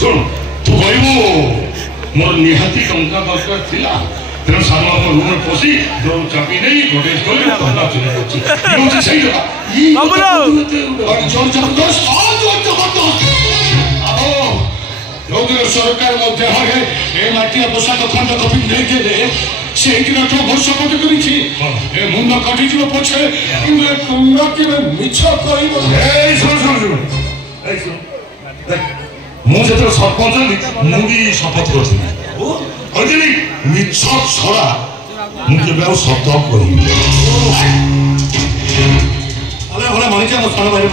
শুন তু কইবু মোর নিহাতি টঙ্কা দরকার ଥିଲା তেমন সামনে আমার রুমে পশি ডোর চাপি নেই গোটেজ করে টঙ্কা চলে যাচ্ছে বলছে সেই কথা জোর জবরদস্ত যদিও সরকার মধ্যে হয় এই মাটিয়া পোশাক খন্ড কপি নেই গেলে সেইদিন তো বর্ষ মতো করেছি এ মুন্ড কাটিছিল পছে কিন্তু তোমরা কেন মিছ কইব এই শুন শুন শুন এই শুন দেখ ମୁଁ ଯେତେବେଳେ ସରପଞ୍ଚ ମୁଁ ବି ଶପଥ କରିଥିଲି କହିଥିଲି ମିଛ ଛଡ଼ା ମୁଁ କେବେ ଆଉ ଶବ୍ଦ କହିବି ଭଲେ ମଣିଷ ମୋ ସାନ ଭାଇ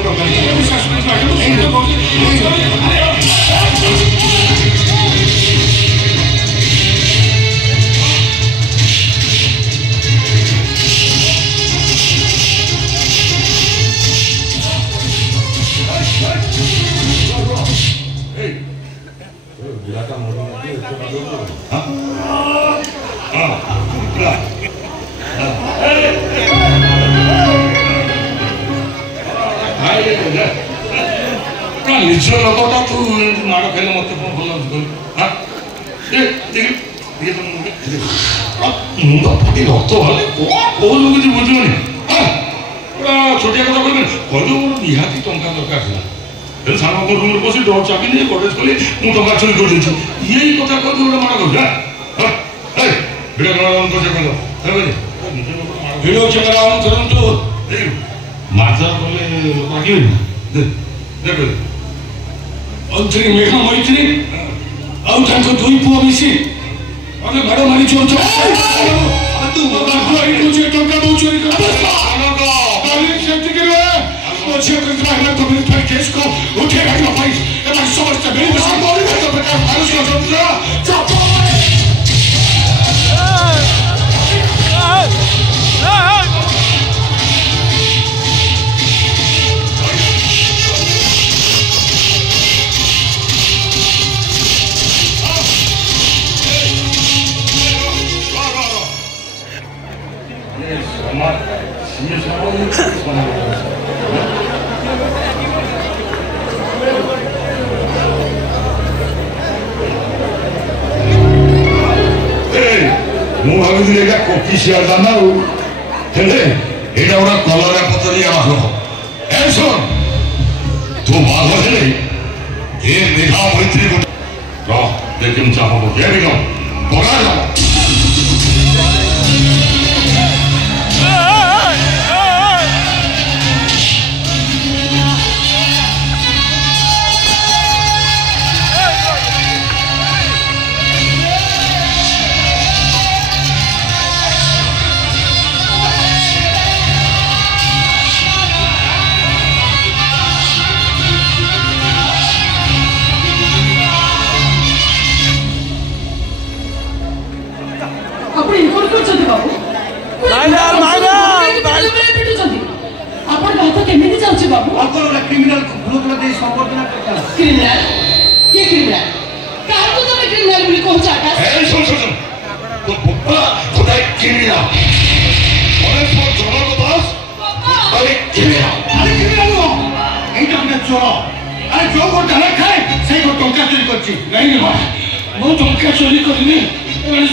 ନିଜ ଲୋକଟା ତୁ ମାଡ଼ ଖାଇଲେ ମତେ କଣ ଭଲ ମୁଣ୍ଡ ଫାଟି ରକ୍ତ ବାହାରେ କଣ କହୁଛୁ କିଛି ବୁଝିବନି ଛୋଟିଆ କଥା କହିବେ କହିଲୁ ମୋର ନିହାତି ଟଙ୍କା ଦରକାର ଥିଲା ସାନ ରୁମ୍ରେ ବସି ଡୋର ଚାପି ନେଇ କଲେଜ କଲି ମୁଁ ଟଙ୍କା ଚୋରି କରିଦେଇଛି ଏଇ କଥା କହିକି ଗୋଟେ ମାଡ଼ କରୁଛି ଭିଡ଼ିଓ କ୍ୟାମେରା ଅନ୍ କରୁଛ ଭିଡ଼ିଓ କ୍ୟାମେରା ଅନ୍ କରନ୍ତୁ ମାର୍ଜା କଲେ ଲୋକ ଆଗିବେନି ଦେଖ ଅନ୍ତରୀ ମେଘ ମୈତ୍ରୀ ଆଉ ତାଙ୍କ ଦୁଇ ପୁଅ ମିଶି ଆମେ ମାଡ଼ ମାରି ଚୋର ଟଙ୍କା ବହୁ ଚୋରି केस को उठेगा भाई समझते मेरी ମୁଁ ଭାବିଥିଲି ଏଇଟା କପି ଶିଆଳ ଦାନା ଆଉ ହେଲେ ଏଇଟା ଗୋଟେ କଲରା ପତରିଆ ବାଘ ଏ ଶୁଣ ତୁ ବାଘ ହେଲେ ଏ ମେଘା ମୈତ୍ରୀ ଗୋଟେ ରହ ଦେଖିମ ଚାପ ପକେଇବି ପକା ଯାଅ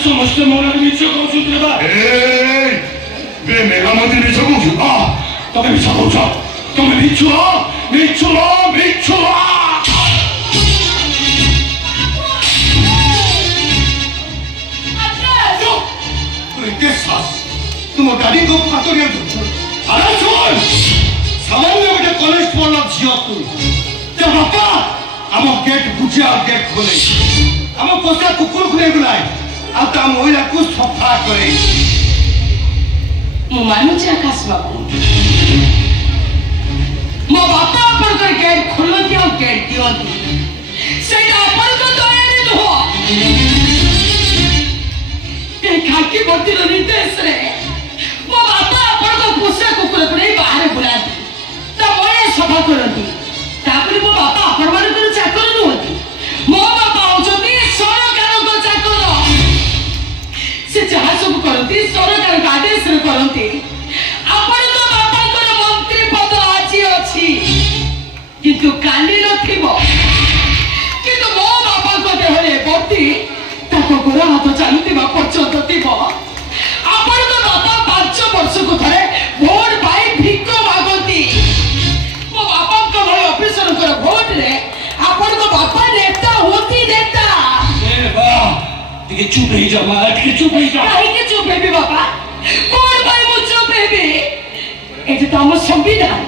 ସମସ୍ତେ ମୋର ମିଛ କହୁଛନ୍ତି ମେଘା ମନ୍ତ୍ରୀ ମିଛ କହୁଛୁ ତମେ ମିଛ କହୁଛ ତମେ ମିଛୁଆ ମିଛୁଆ ମିଛୁଆ तुम गाड़ी को पातरिया अरे सुन सामान्य गोटे कॉलेज पढ़ल झील तू ते बापा आम गेट बुझे गेट खोले आम पोषा कुकुर खुले बुलाए आ महिला को सफा करे मु मानुची आकाश बाबू मो बापा अपन कर गेट खोलती और गेट दियंती सेटा अपन को दया रे नो ए खाकी बत्ती रो निर्देश रे मो बापा अपन को पोषा कुकुर खुले बाहर बुलाती त मोए सफा करती तापरे मो बापा अपन मन को चाकर नहोती मो बापा होचती सरकार को चाकर से जहाँ सब करती सरकार का आदेश रे करती अपन तो बापा को मंत्री पद आज अछि किंतु काली नथिबो किंतु मो ଗତି ତାଙ୍କ ଗୋଡ଼ ହାତ ଚାଲୁଥିବା ପର୍ଯ୍ୟନ୍ତ ଥିବ। ଆପଣଙ୍କ ବାପା 5 ବର୍ଷକୁ ଥରେ ଭୋଟ ପାଇ ଭିକ ମାଗନ୍ତି। ମୋ ବାପାଙ୍କ ଭଳି ଅଫିସରଙ୍କର ଭୋଟରେ ଆପଣଙ୍କ ବାପା ନେତା ହୁଅନ୍ତି ନେତା। ଟିକେ ଚୁପ ହେଇଯାଅ ମା, ଟିକେ ଚୁପ ହେଇଯାଅ। କାହିଁକି ଚୁପ ହେବି ବାପା? କଣ ପାଇଁ ମୁଁ ଚୁପ ହେବି? ଏଠି ତ ଆମ ସମ୍ବିଧାନ।